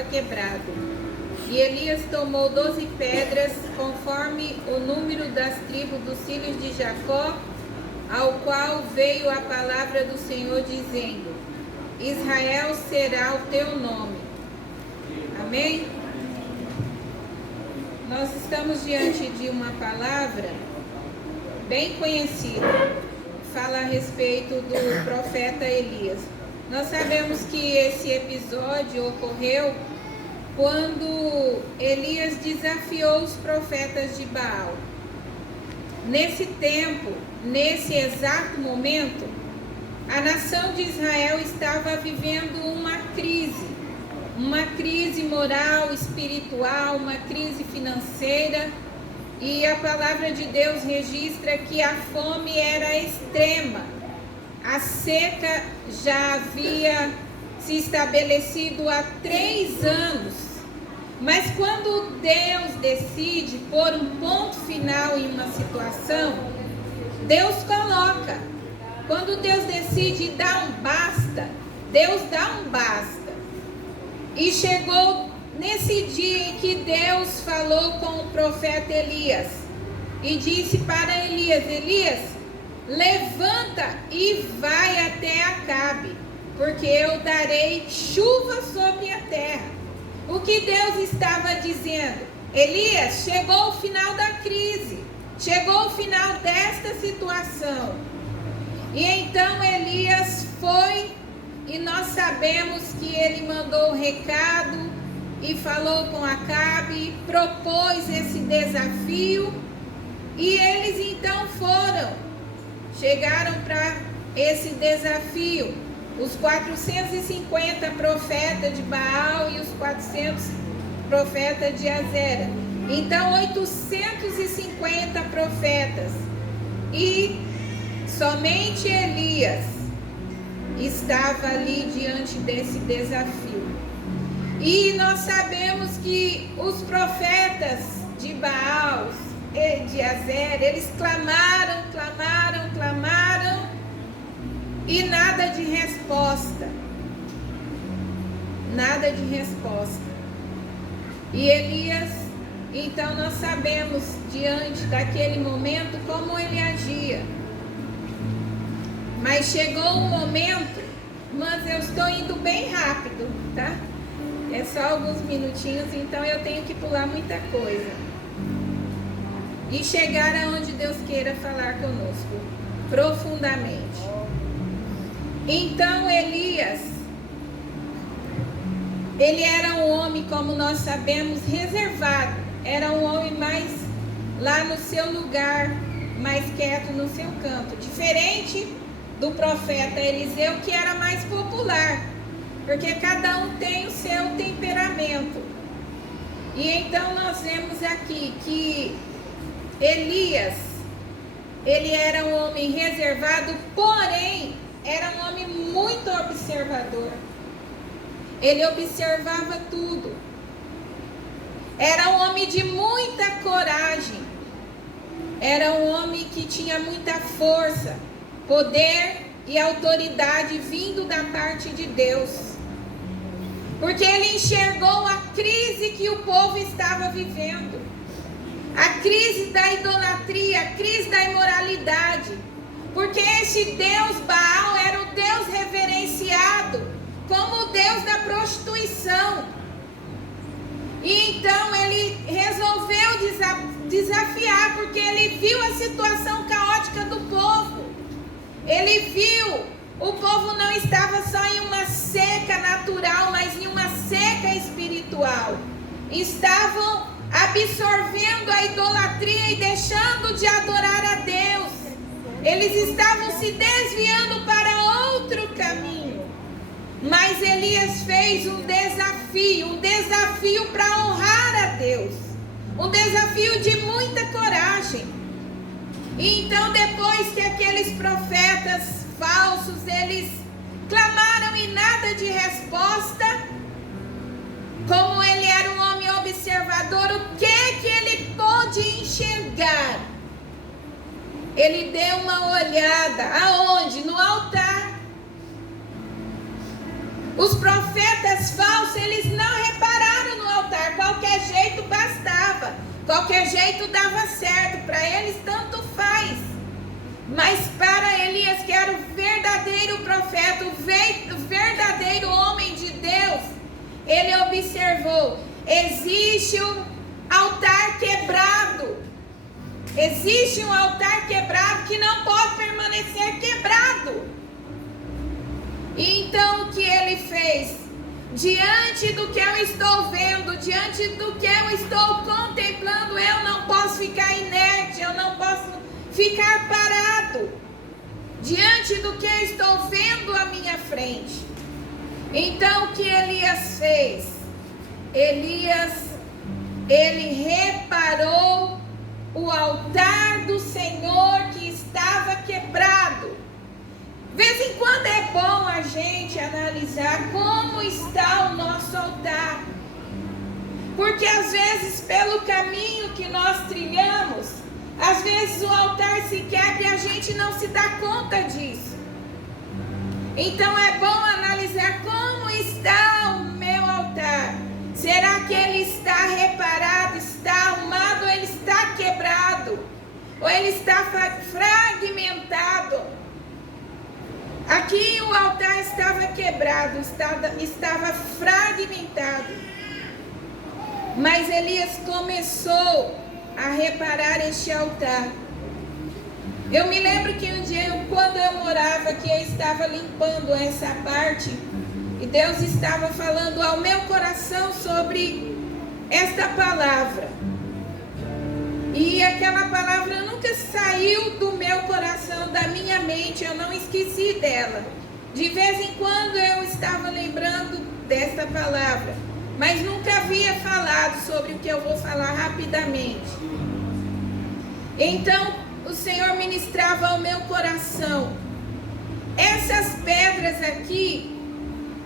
estava quebrado. E Elias tomou 12 pedras, conforme o número das tribos dos filhos de Jacó, ao qual veio a palavra do Senhor, dizendo: Israel será o teu nome. Amém? Nós estamos diante de uma palavra bem conhecida, fala a respeito do profeta Elias. Nós sabemos que esse episódio ocorreu quando Elias desafiou os profetas de Baal. Nesse tempo, nesse exato momento, a nação de Israel estava vivendo uma crise moral, espiritual, uma crise financeira, e a palavra de Deus registra que a fome era extrema. A seca já havia se estabelecido há 3 anos. Mas quando Deus decide pôr um ponto final em uma situação, Deus coloca. Quando Deus decide dar um basta, Deus dá um basta. E chegou nesse dia em que Deus falou com o profeta Elias e disse para Elias: Elias, levanta e vai até Acabe, porque eu darei chuva sobre a terra. O que Deus estava dizendo? Elias, chegou o final da crise, chegou o final desta situação. E então Elias foi, e nós sabemos que ele mandou o recado e falou com Acabe, propôs esse desafio, e eles então chegaram para esse desafio. Os 450 profetas de Baal e os 400 profetas de Azera. Então, 850 profetas. E somente Elias estava ali diante desse desafio. E nós sabemos que os profetas de Baal e de Azera, eles clamaram, e nada de resposta. Nada de resposta. E Elias, então nós sabemos, diante daquele momento, como ele agia. Mas chegou um momento, mas eu estou indo bem rápido, tá? É só alguns minutinhos, então eu tenho que pular muita coisa. E chegar aonde Deus queira falar conosco, profundamente. Então Elias, ele era um homem, como nós sabemos, reservado. Era um homem mais lá no seu lugar, mais quieto no seu canto. Diferente do profeta Eliseu, que era mais popular. Porque cada um tem o seu temperamento. E então nós vemos aqui que Elias, ele era um homem reservado, porém, era um homem muito observador. Ele observava tudo. Era um homem de muita coragem. Era um homem que tinha muita força, poder e autoridade vindo da parte de Deus. Porque ele enxergou a crise que o povo estava vivendo. A crise da idolatria, a crise da imoralidade. Porque esse Deus Baal era o Deus reverenciado como o Deus da prostituição. E então ele resolveu desafiar, porque ele viu a situação caótica do povo. Ele viu, o povo não estava só em uma seca natural, mas em uma seca espiritual. Estavam absorvendo a idolatria e deixando de adorar a Deus. Eles estavam se desviando para outro caminho. Mas Elias fez um desafio para honrar a Deus. Um desafio de muita coragem. E então, depois que aqueles profetas falsos, eles clamaram e nada de resposta, como ele era um homem observador, o que ele pôde enxergar? Ele deu uma olhada, aonde? No altar. Os profetas falsos, eles não repararam dava. Qualquer jeito dava certo, para eles tanto faz. Mas para Elias, que era o verdadeiro profeta, o verdadeiro homem de Deus, ele observou: existe um altar quebrado. Existe um altar quebrado que não pode permanecer quebrado. E então o que ele fez? Diante do que eu estou vendo, diante do que eu estou contemplando, eu não posso ficar inerte, eu não posso ficar parado diante do que eu estou vendo à minha frente. Então o que Elias fez? Elias, ele reparou o altar do Senhor que estava quebrado. De vez em quando é bom a gente analisar como está o nosso altar. Porque às vezes, pelo caminho que nós trilhamos, às vezes o altar se quebra e a gente não se dá conta disso. Então é bom analisar como está o meu altar. Será que ele está reparado, está arrumado, ou ele está quebrado? Ou ele está fragmentado? Aqui o altar estava quebrado, estava fragmentado. Mas Elias começou a reparar este altar. Eu me lembro que um dia, quando eu morava aqui, eu estava limpando essa parte e Deus estava falando ao meu coração sobre esta palavra. E aquela palavra nunca saiu do meu coração, da minha mente, eu não esqueci dela. De vez em quando eu estava lembrando desta palavra, mas nunca havia falado sobre o que eu vou falar rapidamente. Então o Senhor ministrava ao meu coração. Essas pedras aqui,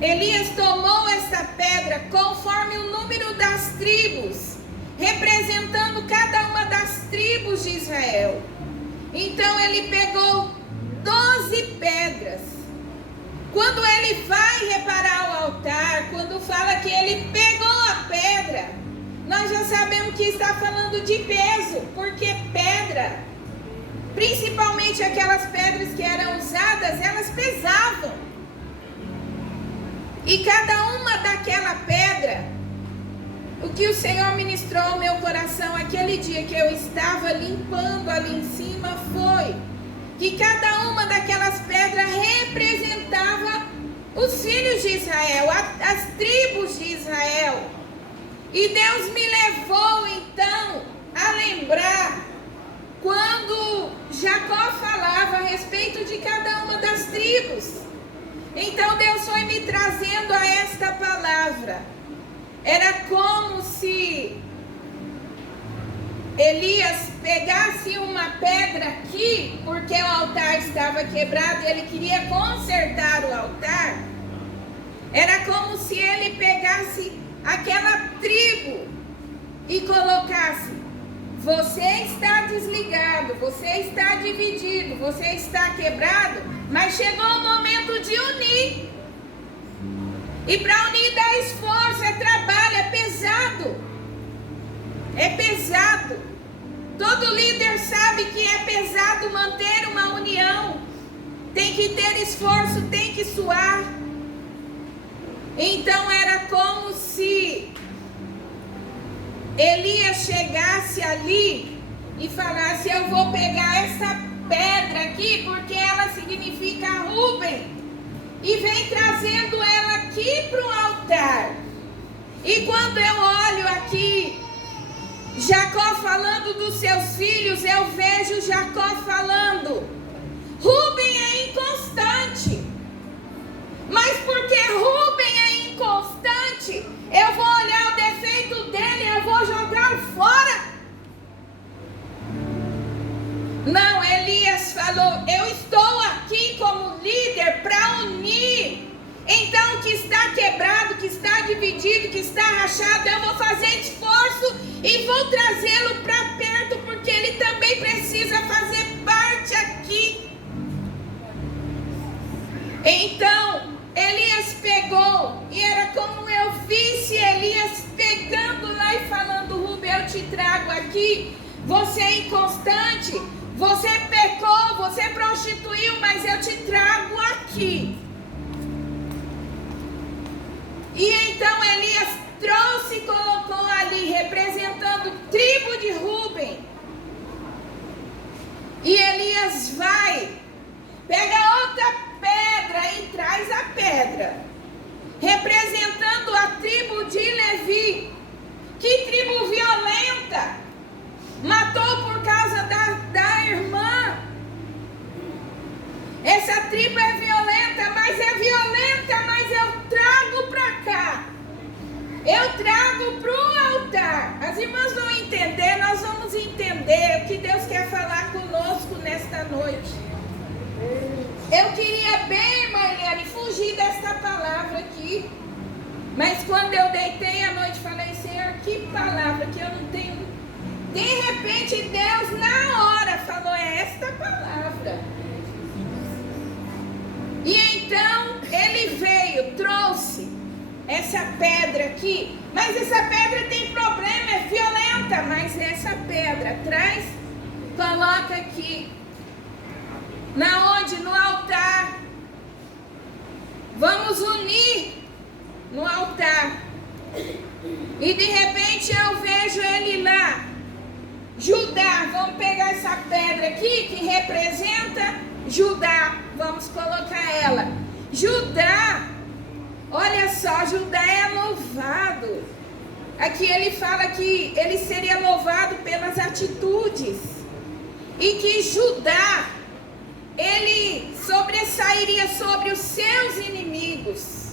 Elias tomou essa pedra conforme o número das tribos, representando cada uma das tribos de Israel. Então ele pegou 12 pedras. Quando ele vai reparar o altar, quando fala que ele pegou a pedra, nós já sabemos que está falando de peso, porque pedra, principalmente aquelas pedras que eram usadas, elas pesavam. E cada uma daquela pedra, o que o Senhor ministrou ao meu coração aquele dia que eu estava limpando ali em cima foi que cada uma daquelas pedras representava os filhos de Israel, as tribos de Israel. E Deus me levou então a lembrar quando Jacó falava a respeito de cada uma das tribos. Então Deus foi me trazendo a esta palavra. Era como se Elias pegasse uma pedra aqui, porque o altar estava quebrado e ele queria consertar o altar. Era como se ele pegasse aquela tribo e colocasse: você está desligado, você está dividido, você está quebrado, mas chegou o momento de unir. E para unir dá esforço, é trabalho, é pesado. É pesado. Todo líder sabe que é pesado manter uma união. Tem que ter esforço, tem que suar. Então era como se Elias chegasse ali e falasse: eu vou pegar essa pedra aqui porque ela significa Rúben, e vem trazendo ela aqui para o altar. E quando eu olho aqui Jacó falando dos seus filhos, eu vejo Jacó falando: Rúben é inconstante. Mas porque Rúben é inconstante, eu vou olhar o defeito dele e eu vou jogá-lo fora? Não, Elias falou: eu estou aqui como líder para unir. Então o que está quebrado, que está dividido, que está rachado, eu vou fazer esforço e vou trazê-lo para perto, porque ele também precisa fazer parte aqui. Então Elias pegou, e era como eu visse Elias pegando lá e falando: Rúben, eu te trago aqui. Você é inconstante, você pecou, você prostituiu, mas eu te trago aqui. E então Elias trouxe e colocou ali, representando a tribo de Ruben. E Elias vai, pega outra pedra e traz a pedra, representando a tribo de Levi. Que tribo violenta! Matou por causa da irmã. Essa tribo é violenta, mas eu trago para cá. Eu trago para o altar. As irmãs vão entender, nós vamos entender o que Deus quer falar conosco nesta noite. Eu queria bem, irmã Eliane, fugir desta palavra aqui. Mas quando eu deitei à noite, falei, Senhor, que palavra que eu não tenho. De repente, Deus, na hora, falou, é esta palavra. E então, ele veio, trouxe essa pedra aqui. Mas essa pedra tem problema, é violenta. Mas essa pedra, traz, coloca aqui. Na onde? No altar. Vamos unir no altar. E de repente eu vejo ele lá. Judá, vamos pegar essa pedra aqui que representa Judá. Vamos colocar ela. Judá, olha só, Judá é louvado. Aqui ele fala que ele seria louvado pelas atitudes. E que Judá, ele sobressairia sobre os seus inimigos.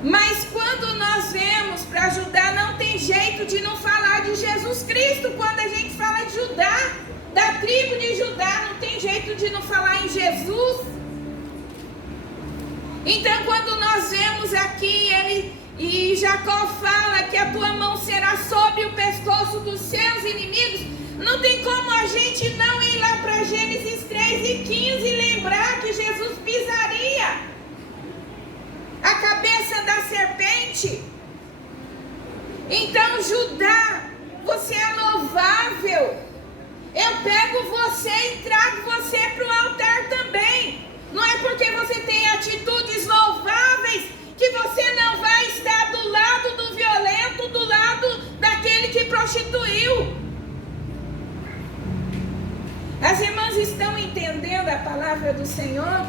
Mas quando nós vemos para Judá, não tem jeito de não falar de Jesus Cristo. Quando a gente fala de Judá, da tribo de Judá, não tem jeito de não falar em Jesus. Então quando nós vemos aqui, e Jacó fala que a tua mão será sobre o pescoço dos seus inimigos, não tem como a gente não ir lá para Gênesis 3:15 e lembrar que Jesus pisaria a cabeça da serpente. Então, Judá, você é louvável. Eu pego você e trago você para o altar também. Não é porque você tem atitudes louváveis que você não vai estar do lado do violento, do lado daquele que prostituiu. As irmãs estão entendendo a palavra do Senhor?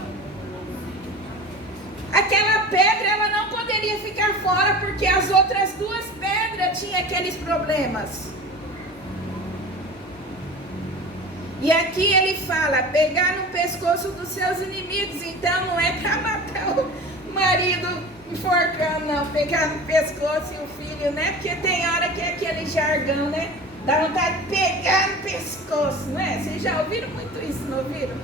Aquela pedra, ela não poderia ficar fora, porque as outras duas pedras tinham aqueles problemas. E aqui ele fala, pegar no pescoço dos seus inimigos. Então não é para matar o marido enforcando, não. Pegar no pescoço e o filho, né? Porque tem hora que é aquele jargão, né? Dá vontade de pegar no pescoço, não é? Vocês já ouviram muito isso, não ouviram?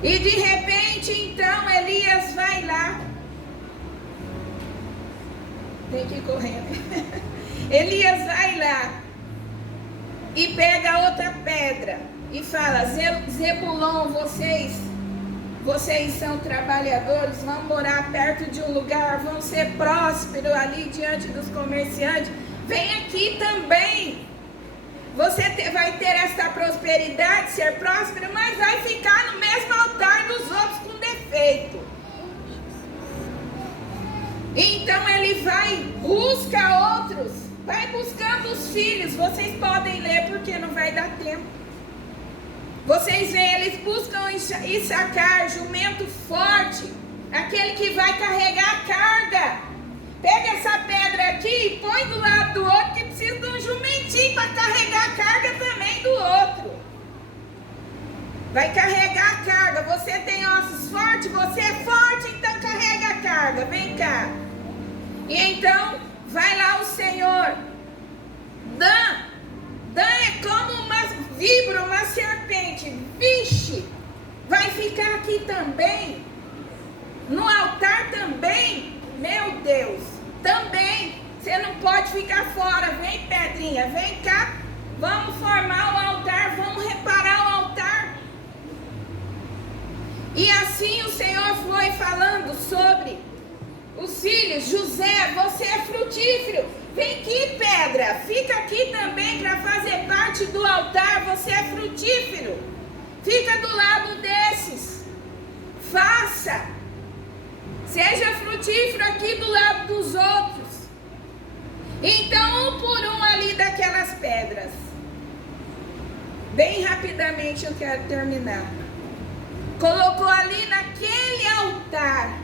E de repente, então, Elias vai lá. Tem que ir correndo. Elias vai lá e pega outra pedra e fala, Zebulon, vocês são trabalhadores, vão morar perto de um lugar, vão ser prósperos ali diante dos comerciantes. Vem aqui também. Você vai ter essa prosperidade, ser próspero, mas vai ficar no mesmo altar dos outros com defeito. Então ele vai, busca outros, vai buscando os filhos. Vocês podem ler porque não vai dar tempo. Vocês veem, eles buscam Issacar, jumento forte, aquele que vai carregar a carga. Pega essa pedra aqui e põe do lado do outro, que precisa de um jumentinho para carregar a carga também do outro. Vai carregar a carga. Você tem ossos fortes, você é forte, então carrega a carga. Vem cá. E então, vai lá o Senhor. Dan é como uma víbora, uma serpente. Vixe, vai ficar aqui também. No altar também. Meu Deus, também, você não pode ficar fora. Vem, pedrinha, vem cá. Vamos formar o altar, vamos reparar o altar. E assim o Senhor foi falando sobre os filhos. José, você é fruto frutífero. Vem aqui, pedra, fica aqui também para fazer parte do altar. Você é frutífero. Fica do lado desses. Faça. Seja frutífero aqui do lado dos outros. Então, um por um ali daquelas pedras. Bem rapidamente eu quero terminar. Colocou ali naquele altar.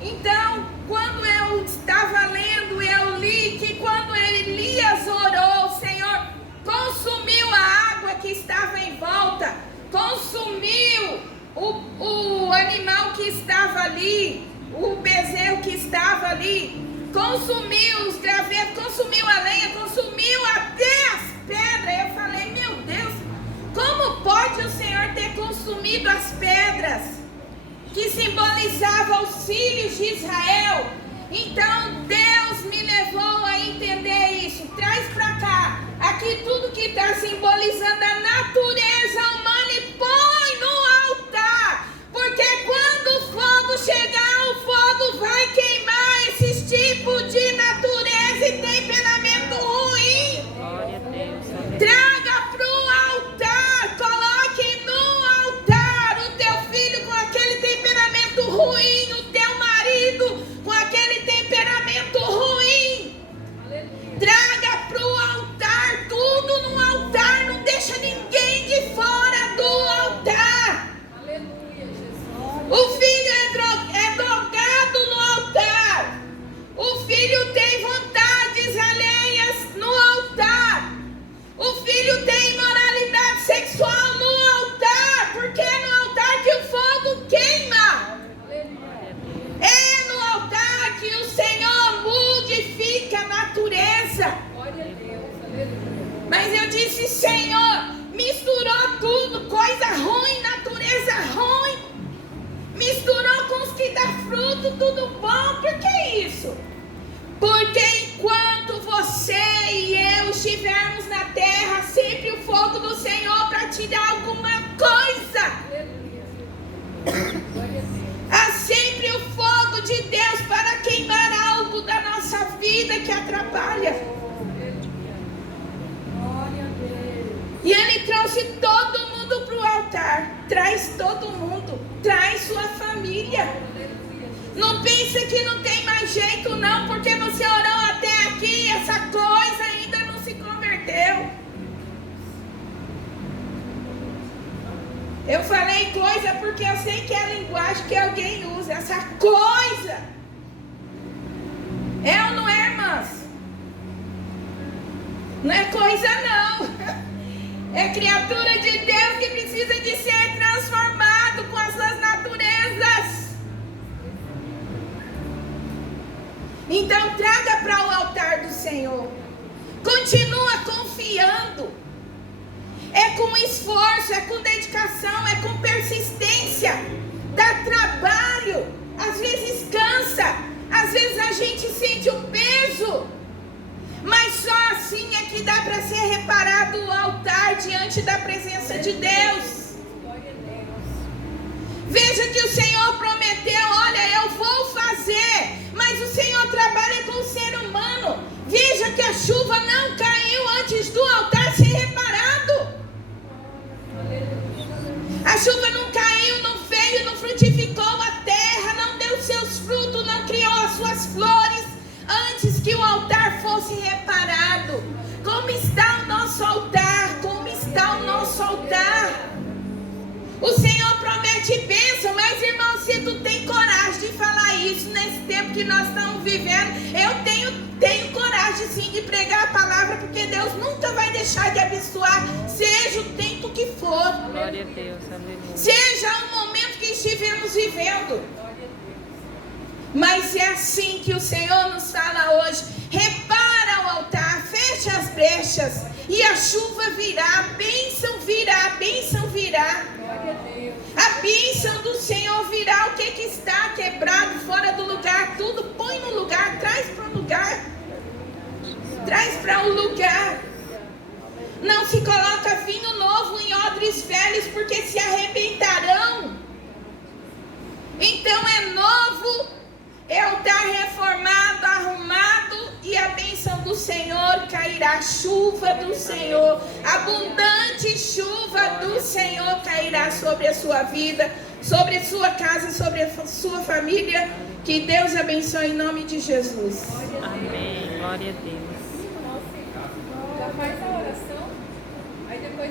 Então, quando eu estava lendo, eu li que quando Elias orou, o Senhor consumiu a água que estava em volta, consumiu o animal que estava ali, o bezerro que estava ali, consumiu os gravetos, consumiu a lenha, consumiu até as pedras. Eu falei, meu Deus, como pode o Senhor ter consumido as pedras que simbolizavam os filhos de Israel? Então Deus me levou a entender isso. Traz para cá, aqui tudo que está simbolizando a natureza humana e põe no altar, porque quando o fogo chegar, o fogo vai queimar esses tipos de natureza e temperamento ruim. Traga para o altar, coloque no altar o teu filho com aquele temperamento ruim, o teu marido com aquele temperamento ruim. Traga para o altar, tudo no altar, não deixa ninguém de fora do altar. O filho é drogado no altar. O filho tem vontades alheias no altar. O filho tem imoralidade sexual no altar, porque é no altar que o fogo queima. É no altar que o Senhor modifica a natureza. Mas eu disse, Senhor, misturou tudo, coisa ruim, natureza ruim. Misturou com os que dá fruto, tudo bom. Por que isso? Porque enquanto você e eu estivermos na terra, sempre o fogo do Senhor para tirar alguma coisa. Há sempre o fogo de Deus para queimar algo da nossa vida que atrapalha. E Ele trouxe todo mundo para o altar. Traz todo mundo. Traz sua família. Não pense que não tem mais jeito não, porque você orou até aqui, essa coisa ainda não se converteu. Eu falei coisa porque eu sei que é a linguagem que alguém usa. Essa coisa. É ou não é, irmãs? Não é coisa não. É criatura de Deus que precisa de ser transformado com as suas naturezas. Então traga para o altar do Senhor. Continua confiando. É com esforço, é com dedicação, é com persistência. Dá trabalho. Às vezes cansa. Às vezes a gente sente o peso. Mas só assim é que dá para ser reparado o altar diante da presença de Deus. Veja que o Senhor prometeu, olha, eu vou fazer, mas o Senhor trabalha com o ser humano. Veja que a chuva não caiu antes do altar ser reparado. A chuva não caiu, não veio, não frutificou a terra, não deu seus frutos, não criou as suas flores antes que o altar fosse reparado. Como está o nosso altar? Como está o nosso altar? O Senhor promete bênção, mas irmão, se tu tem coragem de falar isso nesse tempo que nós estamos vivendo, eu tenho coragem sim de pregar a palavra, porque Deus nunca vai deixar de abençoar, seja o tempo que for. Glória a Deus, aleluia. Seja o momento que estivermos vivendo. Mas é assim que o Senhor nos fala hoje. Repara o altar, fecha as brechas e a chuva virá, a bênção virá, a bênção virá. A bênção do Senhor virá. O que está quebrado, fora do lugar, tudo põe no lugar, traz para o lugar. Traz para o lugar. Não se coloca vinho novo em odres velhos, porque se arrebentarão. Então é novo, é altar reformado, arrumado, Senhor cairá, chuva do Senhor, abundante chuva do Senhor cairá sobre a sua vida, sobre a sua casa, sobre a sua família. Que Deus abençoe em nome de Jesus. Amém. Glória a Deus. Já faz a oração, aí depois